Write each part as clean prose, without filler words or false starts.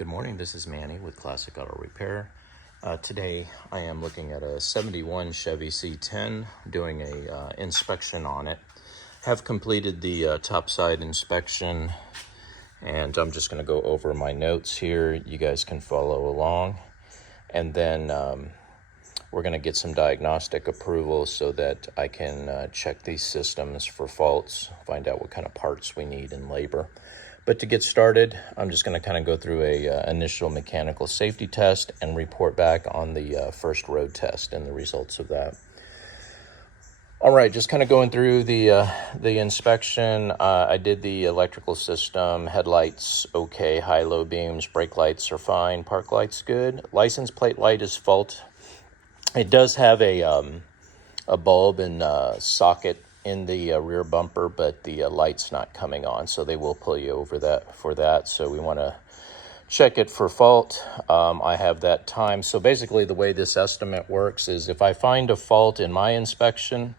Good morning, this is Manny with Classic Auto Repair. Today I am looking at a 71 Chevy C10, doing a inspection on it. Have completed the topside inspection, and I'm just going to go over my notes here. You guys can follow along, and then we're going to get some diagnostic approval so that I can check these systems for faults, find out what kind of parts we need and labor. But to get started, I'm just going to kind of go through a initial mechanical safety test and report back on the first road test and the results of that. All right, just kind of going through the inspection. I did the electrical system, headlights okay, high-low beams, brake lights are fine, park lights good. License plate light is fault. It does have a bulb and socket in the rear bumper, but the light's not coming on, so they will pull you over that for that. So we want to check it for fault. I have that time. So basically the way this estimate works is if I find a fault in my inspection,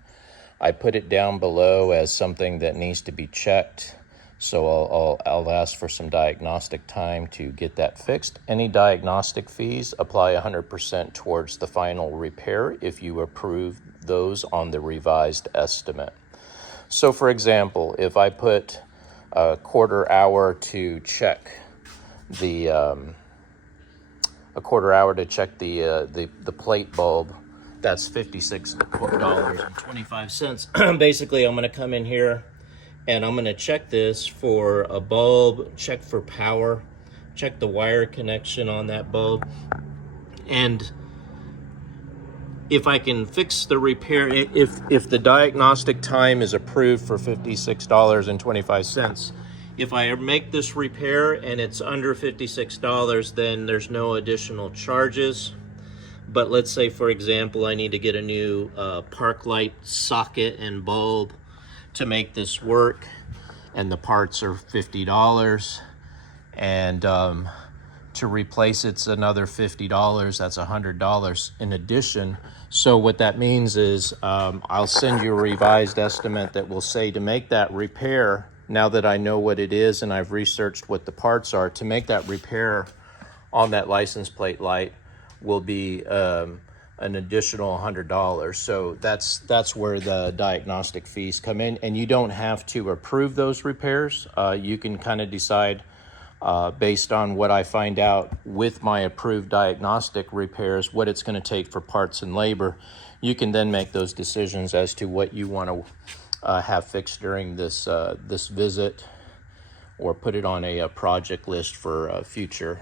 I put it down below as something that needs to be checked. So I'll ask for some diagnostic time to get that fixed. Any diagnostic fees apply 100% towards the final repair if you approve those on the revised estimate. So for example, if I put a quarter hour to check the plate bulb, that's $56.25. Basically, I'm going to come in here and I'm going to check this for a bulb, check for power, check the wire connection on that bulb, and if I can fix the repair, if the diagnostic time is approved for $56.25, if I make this repair and it's under $56, then there's no additional charges. But let's say, for example, I need to get a new park light socket and bulb to make this work, and the parts are $50, and to replace it's another $50. That's $100 in addition. So what that means is I'll send you a revised estimate that will say to make that repair, now that I know what it is and I've researched what the parts are, to make that repair on that license plate light will be an additional $100. So that's where the diagnostic fees come in, and you don't have to approve those repairs. You can kind of decide based on what I find out with my approved diagnostic repairs, what it's going to take for parts and labor. You can then make those decisions as to what you want to have fixed during this visit, or put it on a project list for future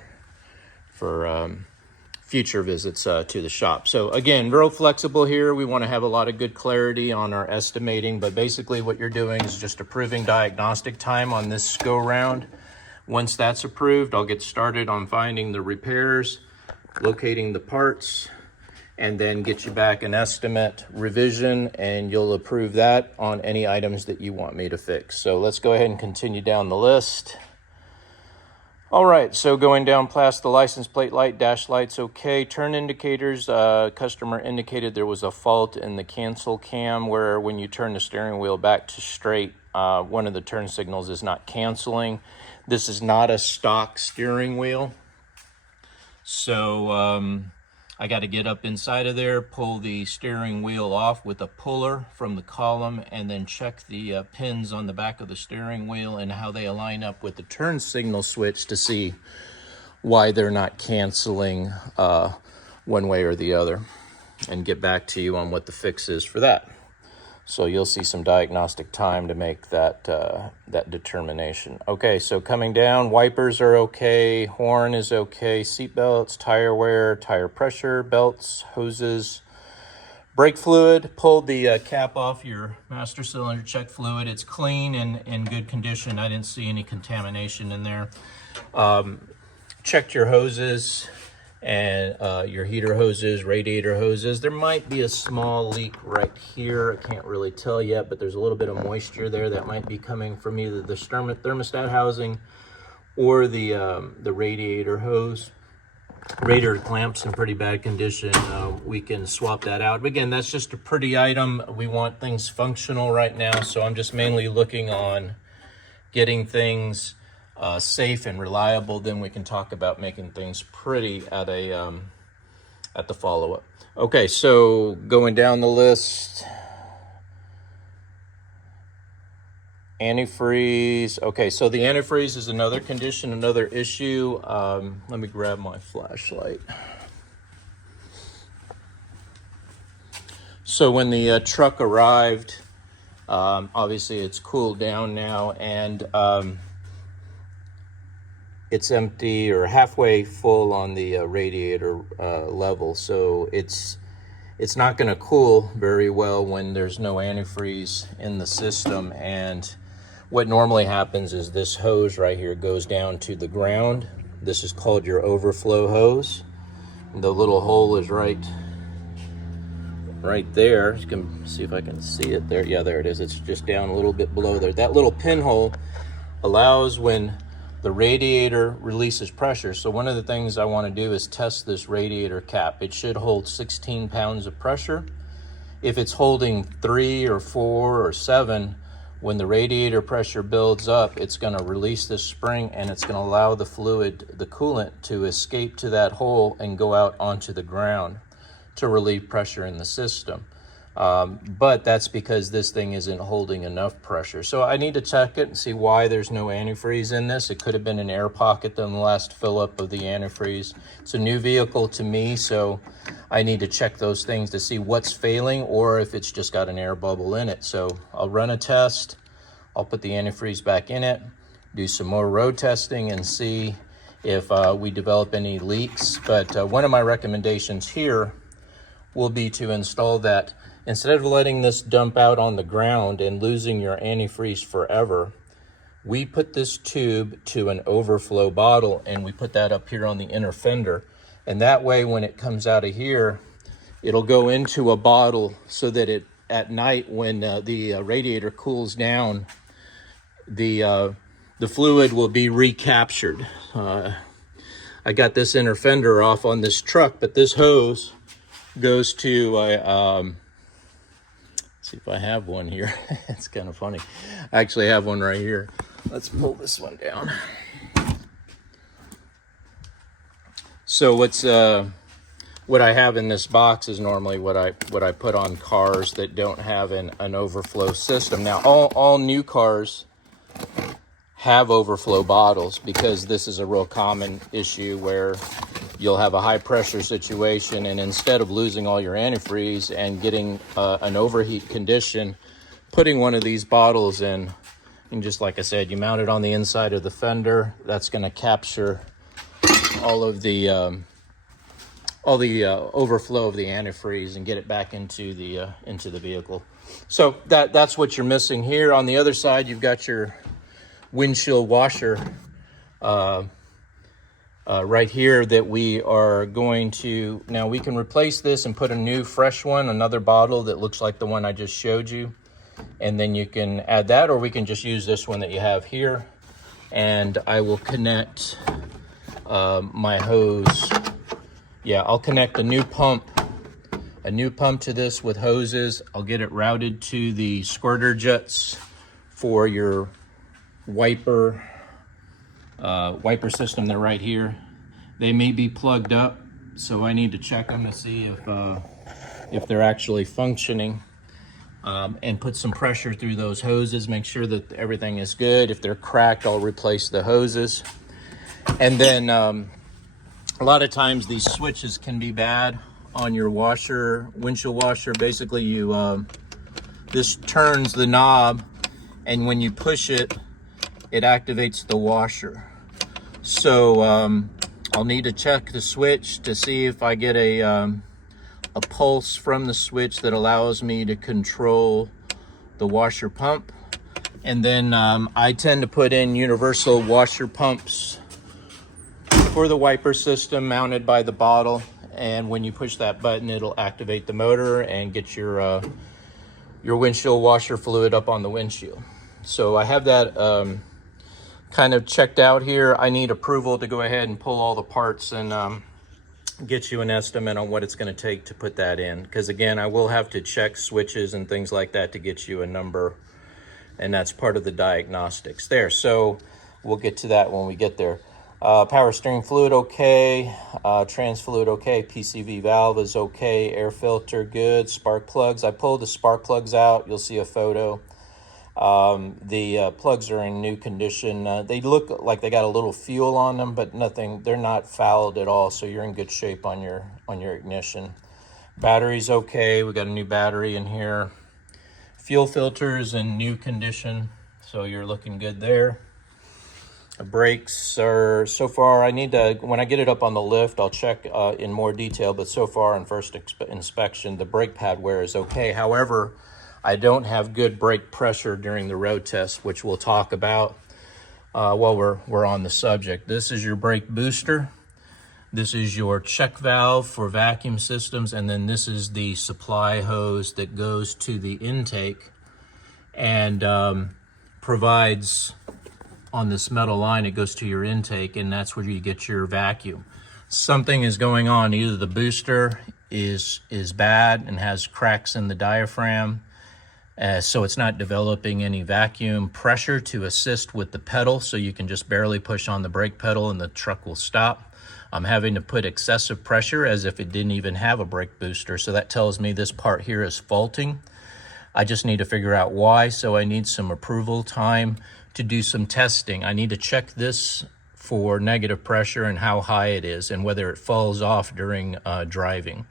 visits to the shop. So again, real flexible here. We want to have a lot of good clarity on our estimating, but basically what you're doing is just approving diagnostic time on this go round. Once that's approved, I'll get started on finding the repairs, locating the parts, and then get you back an estimate revision, and you'll approve that on any items that you want me to fix. So let's go ahead and continue down the list. All right, so going down past the license plate light, dash lights okay. Turn indicators, customer indicated there was a fault in the cancel cam where when you turn the steering wheel back to straight, one of the turn signals is not canceling. This is not a stock steering wheel. So I got to get up inside of there, pull the steering wheel off with a puller from the column, and then check the pins on the back of the steering wheel and how they align up with the turn signal switch to see why they're not canceling one way or the other, and get back to you on what the fix is for that. So you'll see some diagnostic time to make that that determination. Okay, so coming down, wipers are okay, horn is okay, seat belts, tire wear, tire pressure, belts, hoses, brake fluid. Pulled the cap off your master cylinder, check fluid. It's clean and in good condition. I didn't see any contamination in there. Checked your hoses and your heater hoses, radiator hoses. There might be a small leak right here. I can't really tell yet, but there's a little bit of moisture there that might be coming from either the thermostat housing or the radiator hose. Radiator clamp's in pretty bad condition. We can swap that out. But again, that's just a pretty item. We want things functional right now, so I'm just mainly looking on getting things safe and reliable, then we can talk about making things pretty at the follow-up. Okay, so going down the list, antifreeze. Okay, so the antifreeze is another condition, another issue. Let me grab my flashlight. So when the truck arrived, obviously it's cooled down now, and it's empty or halfway full on the radiator level. So it's not going to cool very well when there's no antifreeze in the system. And what normally happens is this hose right here goes down to the ground. This is called your overflow hose. The little hole is right there. You can see if I can see it there. Yeah, there it is. It's just down a little bit below there. That little pinhole allows when the radiator releases pressure. So one of the things I want to do is test this radiator cap. It should hold 16 pounds of pressure. If it's holding 3 or 4 or 7, when the radiator pressure builds up, it's going to release this spring, and it's going to allow the fluid, the coolant, to escape to that hole and go out onto the ground to relieve pressure in the system. But that's because this thing isn't holding enough pressure. So I need to check it and see why there's no antifreeze in this. It could have been an air pocket in the last fill up of the antifreeze. It's a new vehicle to me, so I need to check those things to see what's failing or if it's just got an air bubble in it. So I'll run a test. I'll put the antifreeze back in it, do some more road testing, and see if we develop any leaks. But one of my recommendations here will be to install that. Instead of letting this dump out on the ground and losing your antifreeze forever, we put this tube to an overflow bottle, and we put that up here on the inner fender. And that way, when it comes out of here, it'll go into a bottle so that at night when the radiator cools down, the fluid will be recaptured. I got this inner fender off on this truck, but this hose goes to a see if I have one here. It's kind of funny. I actually have one right here. Let's pull this one down. So what I have in this box is normally what I put on cars that don't have an overflow system. Now all new cars have overflow bottles, because this is a real common issue where you'll have a high pressure situation, and instead of losing all your antifreeze and getting an overheat condition, putting one of these bottles in, and just like I said, you mount it on the inside of the fender. That's going to capture all the overflow of the antifreeze and get it back into the vehicle. So that's what you're missing here. On the other side, you've got your windshield washer right here that we are going to, now we can replace this and put a new fresh one, another bottle that looks like the one I just showed you, and then you can add that, or we can just use this one that you have here. And I will connect my hose. Yeah, I'll connect a new pump to this with hoses. I'll get it routed to the squirter jets for your wiper system. They're right here. They may be plugged up, so I need to check them to see if they're actually functioning, and put some pressure through those hoses, make sure that everything is good. If they're cracked, I'll replace the hoses. And then a lot of times these switches can be bad on your windshield washer. Basically, this turns the knob, and when you push it, it activates the washer. So I'll need to check the switch to see if I get a pulse from the switch that allows me to control the washer pump. And then I tend to put in universal washer pumps for the wiper system mounted by the bottle. And when you push that button, it'll activate the motor and get your windshield washer fluid up on the windshield. So I have that kind of checked out here. I need approval to go ahead and pull all the parts and get you an estimate on what it's going to take to put that in. Because again, I will have to check switches and things like that to get you a number, and that's part of the diagnostics there. So we'll get to that when we get there. Power steering fluid okay, trans fluid okay, PCV valve is okay, air filter good, spark plugs. I pulled the spark plugs out. You'll see a photo. The plugs are in new condition. They look like they got a little fuel on them, but nothing. They're not fouled at all, so you're in good shape on your ignition. Battery's okay. We got a new battery in here. Fuel filters in new condition, so you're looking good there. The brakes are, so far, I need to, when I get it up on the lift, I'll check in more detail, but so far on first inspection, the brake pad wear is okay. However, I don't have good brake pressure during the road test, which we'll talk about while we're on the subject. This is your brake booster. This is your check valve for vacuum systems, and then this is the supply hose that goes to the intake and provides, on this metal line, it goes to your intake, and that's where you get your vacuum. Something is going on. Either the booster is bad and has cracks in the diaphragm, so it's not developing any vacuum pressure to assist with the pedal, so you can just barely push on the brake pedal and the truck will stop. I'm having to put excessive pressure as if it didn't even have a brake booster, so that tells me this part here is faulting. I just need to figure out why, so I need some approval time to do some testing. I need to check this for negative pressure and how high it is and whether it falls off during driving.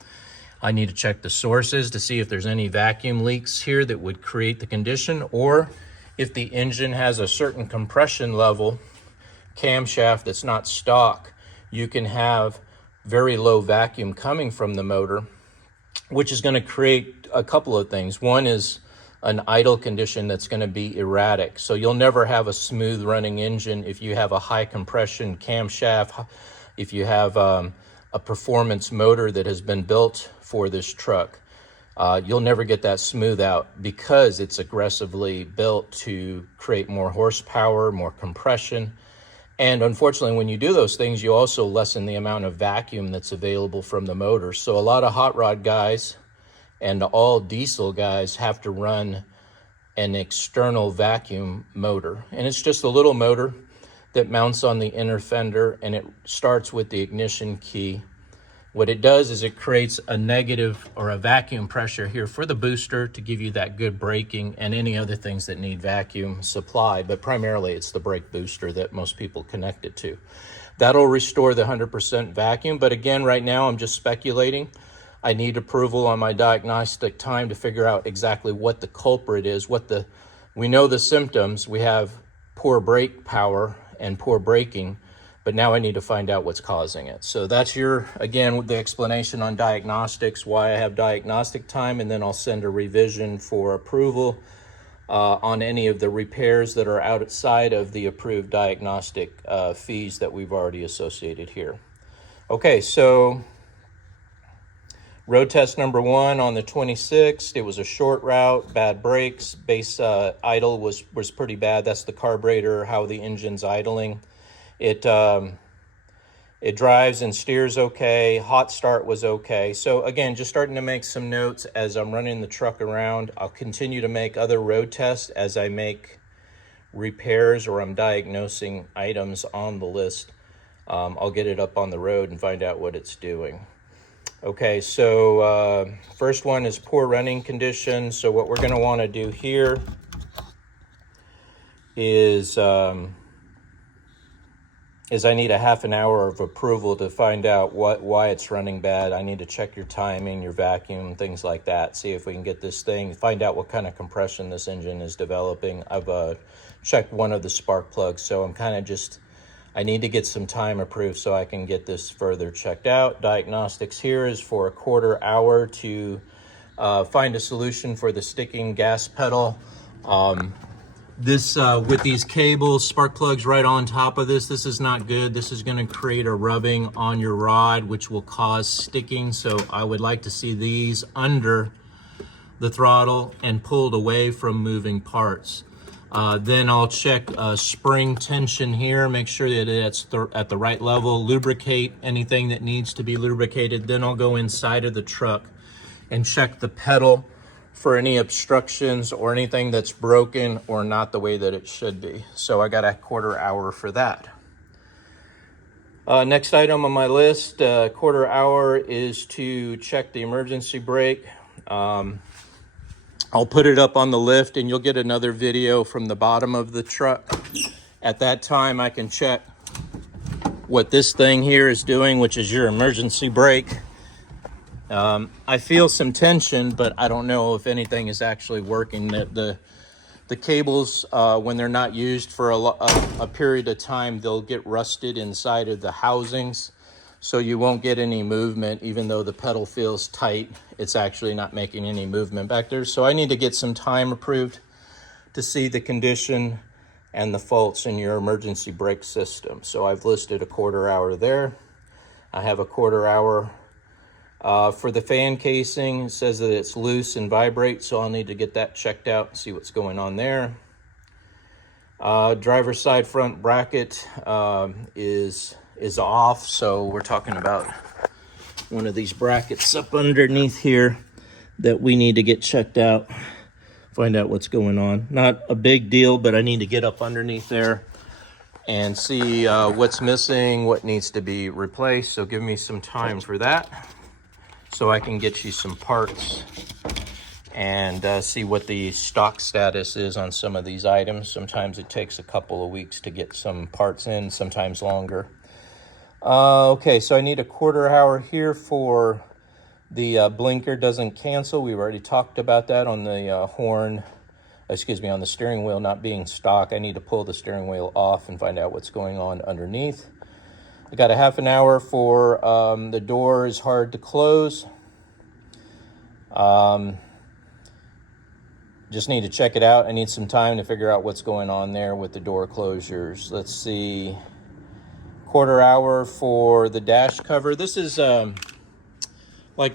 I need to check the sources to see if there's any vacuum leaks here that would create the condition, or if the engine has a certain compression level camshaft that's not stock, you can have very low vacuum coming from the motor, which is going to create a couple of things. One is an idle condition that's going to be erratic. So you'll never have a smooth running engine if you have a high compression camshaft, if you have a performance motor that has been built for this truck. You'll never get that smooth out because it's aggressively built to create more horsepower, more compression. And unfortunately, when you do those things, you also lessen the amount of vacuum that's available from the motor. So a lot of hot rod guys and all diesel guys have to run an external vacuum motor. And it's just a little motor that mounts on the inner fender, and it starts with the ignition key. What it does is it creates a negative or a vacuum pressure here for the booster to give you that good braking and any other things that need vacuum supply, but primarily it's the brake booster that most people connect it to. That'll restore the 100% vacuum, but again, right now I'm just speculating. I need approval on my diagnostic time to figure out exactly what the culprit is, we know the symptoms. We have poor brake power and poor braking, but now I need to find out what's causing it. So that's again, the explanation on diagnostics, why I have diagnostic time, and then I'll send a revision for approval on any of the repairs that are outside of the approved diagnostic fees that we've already associated here. Okay, so road test number 1 on the 26th, it was a short route, bad brakes, base idle was pretty bad. That's the carburetor, how the engine's idling. It drives and steers okay. Hot start was okay. So again, just starting to make some notes as I'm running the truck around. I'll continue to make other road tests as I make repairs or I'm diagnosing items on the list. I'll get it up on the road and find out what it's doing. Okay, so first one is poor running conditions. So what we're going to want to do here is I need a half an hour of approval to find out why it's running bad. I need to check your timing, your vacuum, things like that. See if we can get this thing, find out what kind of compression this engine is developing. I've checked one of the spark plugs, so I'm kind of just, I need to get some time approved so I can get this further checked out. Diagnostics here is for a quarter hour to find a solution for the sticking gas pedal. This with these cables, spark plugs right on top of this is not good. This is going to create a rubbing on your rod, which will cause sticking. So I would like to see these under the throttle and pulled away from moving parts. Then I'll check spring tension here, make sure that it's at the right level, lubricate anything that needs to be lubricated. Then I'll go inside of the truck and check the pedal for any obstructions or anything that's broken or not the way that it should be. So I got a 1/4 hour for that. Next item on my list, 1/4 hour, is to check the emergency brake. I'll put it up on the lift and you'll get another video from the bottom of the truck. At that time, I can check what this thing here is doing, which is your emergency brake. I feel some tension, but I don't know if anything is actually working. The cables, when they're not used for a period of time, they'll get rusted inside of the housings. So you won't get any movement. Even though the pedal feels tight, it's actually not making any movement back there. So I need to get some time approved to see the condition and the faults in your emergency brake system. So I've listed a 1/4 hour there. I have a 1/4 hour for the fan casing. It says that it's loose and vibrates, so I'll need to get that checked out and see what's going on there. Driver's side front bracket is off, so we're talking about one of these brackets up underneath here that we need to get checked out, find out what's going on. Not a big deal, but I need to get up underneath there and see what's missing, what needs to be replaced. So give me some time for that so I can get you some parts and see what the stock status is on some of these items. Sometimes it takes a couple of weeks to get some parts in, sometimes longer. Okay, so I need a 1/4 hour here for the blinker doesn't cancel. We've already talked about that on the on the steering wheel not being stock. I need to pull the steering wheel off and find out what's going on underneath. I got a 1/2 hour for the door is hard to close. Just need to check it out. I need some time to figure out what's going on there with the door closures. Let's see. 1/4 hour for the dash cover. This is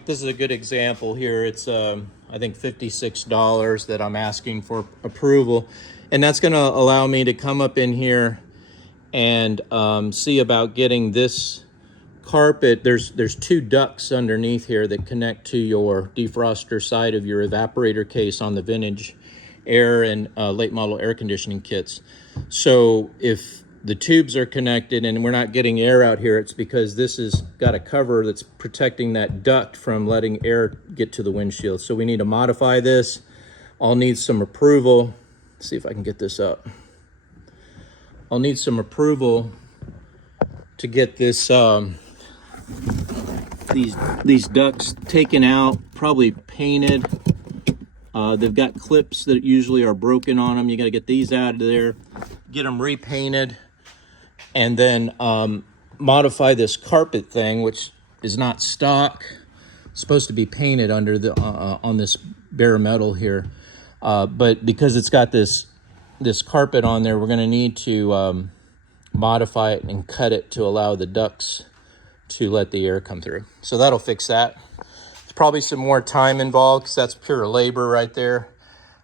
this is a good example here. It's I think $56 that I'm asking for approval, and that's going to allow me to come up in here and see about getting this carpet. There's 2 ducts underneath here that connect to your defroster side of your evaporator case on the vintage air and late model air conditioning kits. So if the tubes are connected and we're not getting air out here, it's because this has got a cover that's protecting that duct from letting air get to the windshield. So we need to modify this. I'll need some approval. Let's see if I can get this up. I'll need some approval to get this these ducts taken out, probably painted. They've got clips that usually are broken on them. You got to get these out of there, get them repainted, and then modify this carpet thing, which is not stock. It's supposed to be painted under the on this bare metal here, but because it's got this carpet on there, we're going to need to modify it and cut it to allow the ducts to let the air come through. So that'll fix that. There's probably some more time involved because that's pure labor right there.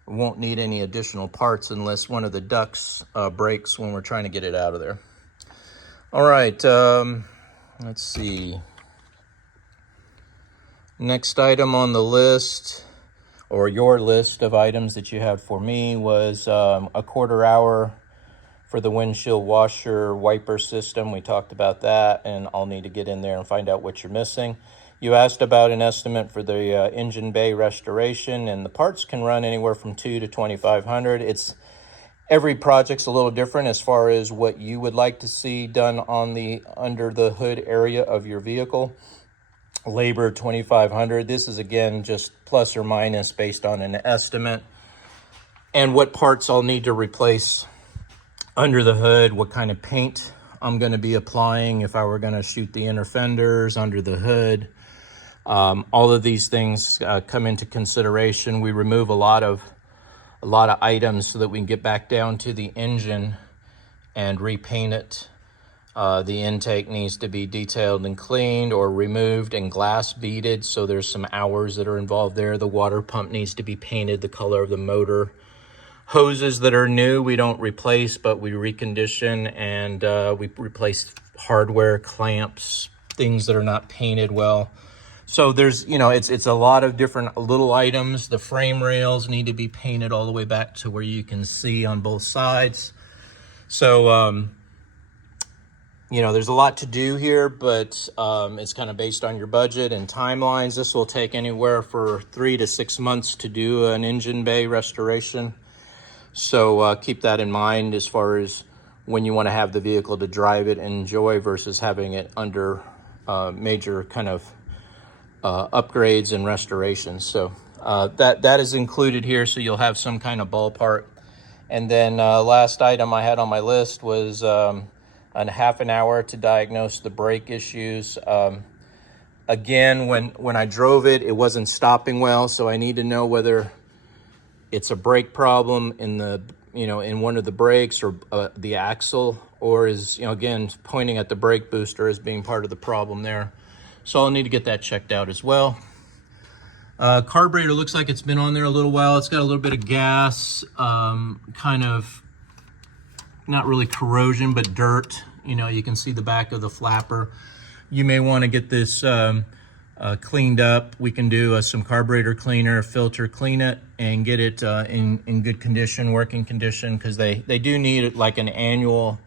We won't need any additional parts unless one of the ducts breaks when we're trying to get it out of there. All right, let's see. Next item on the list, or your list of items that you had for me, was a 1/4 hour for the windshield washer wiper system. We talked about that, and I'll need to get in there and find out what you're missing. You asked about an estimate for the engine bay restoration, and the parts can run anywhere from $200 to $2,500. Every project's a little different as far as what you would like to see done on the under the hood area of your vehicle. Labor $2,500. This is again just plus or minus based on an estimate, and what parts I'll need to replace under the hood, what kind of paint I'm going to be applying if I were going to shoot the inner fenders under the hood. All of these things come into consideration. We remove a lot of items so that we can get back down to the engine and repaint it. The intake needs to be detailed and cleaned or removed and glass beaded, so there's some hours that are involved there. The water pump needs to be painted the color of the motor. Hoses that are new we don't replace, but we recondition, and we replace hardware, clamps, things that are not painted well. So there's, you know, it's a lot of different little items. The frame rails need to be painted all the way back to where you can see on both sides. So, you know, there's a lot to do here, but it's kind of based on your budget and timelines. This will take anywhere for 3 to 6 months to do an engine bay restoration. So keep that in mind as far as when you want to have the vehicle to drive it and enjoy versus having it under major kind of upgrades and restorations. So that is included here, so you'll have some kind of ballpark. And then last item I had on my list was a half an hour to diagnose the brake issues. Again, when I drove it, it wasn't stopping well, so I need to know whether it's a brake problem in the, you know, in one of the brakes or the axle, or is, you know, again, pointing at the brake booster as being part of the problem there. So I'll need to get that checked out as well. Carburetor looks like it's been on there a little while. It's got a little bit of gas, kind of not really corrosion, but dirt. You know, you can see the back of the flapper. You may want to get this cleaned up. We can do some carburetor cleaner, filter clean it, and get it in good condition, working condition, because they do need like an annual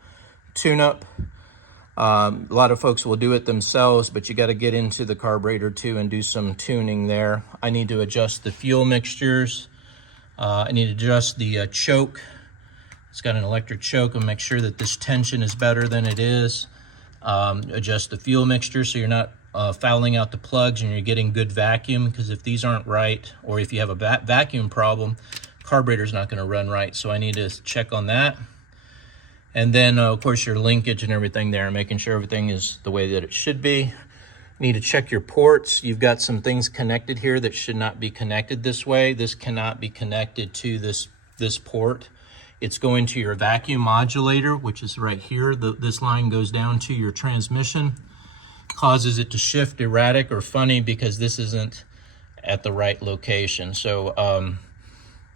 tune-up. A lot of folks will do it themselves, but you got to get into the carburetor too and do some tuning there. I need to adjust the fuel mixtures. I need to adjust the choke. It's got an electric choke, and make sure that this tension is better than it is. Adjust the fuel mixture so you're not fouling out the plugs and you're getting good vacuum, because if these aren't right, or if you have a vacuum problem, carburetor's not going to run right. So I need to check on that. And then, of course, your linkage and everything there, making sure everything is the way that it should be. Need to check your ports. You've got some things connected here that should not be connected this way. This cannot be connected to this port. It's going to your vacuum modulator, which is right here. This line goes down to your transmission, causes it to shift erratic or funny because this isn't at the right location. So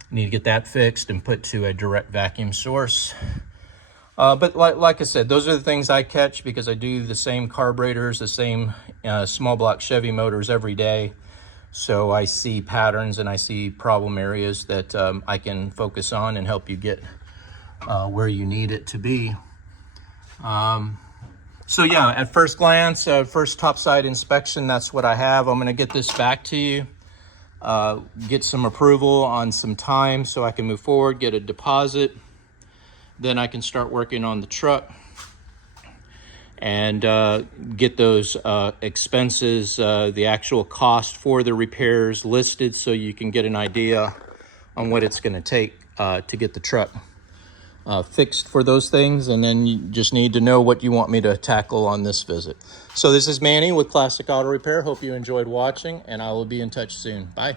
need to get that fixed and put to a direct vacuum source. But like I said, those are the things I catch because I do the same carburetors, the same small block Chevy motors every day. So I see patterns and I see problem areas that I can focus on and help you get where you need it to be. So yeah, at first glance, first topside inspection, that's what I have. I'm gonna get this back to you, get some approval on some time so I can move forward, get a deposit. Then I can start working on the truck and get those expenses, the actual cost for the repairs listed so you can get an idea on what it's gonna take to get the truck fixed for those things. And then you just need to know what you want me to tackle on this visit. So this is Manny with Classic Auto Repair. Hope you enjoyed watching, and I will be in touch soon. Bye.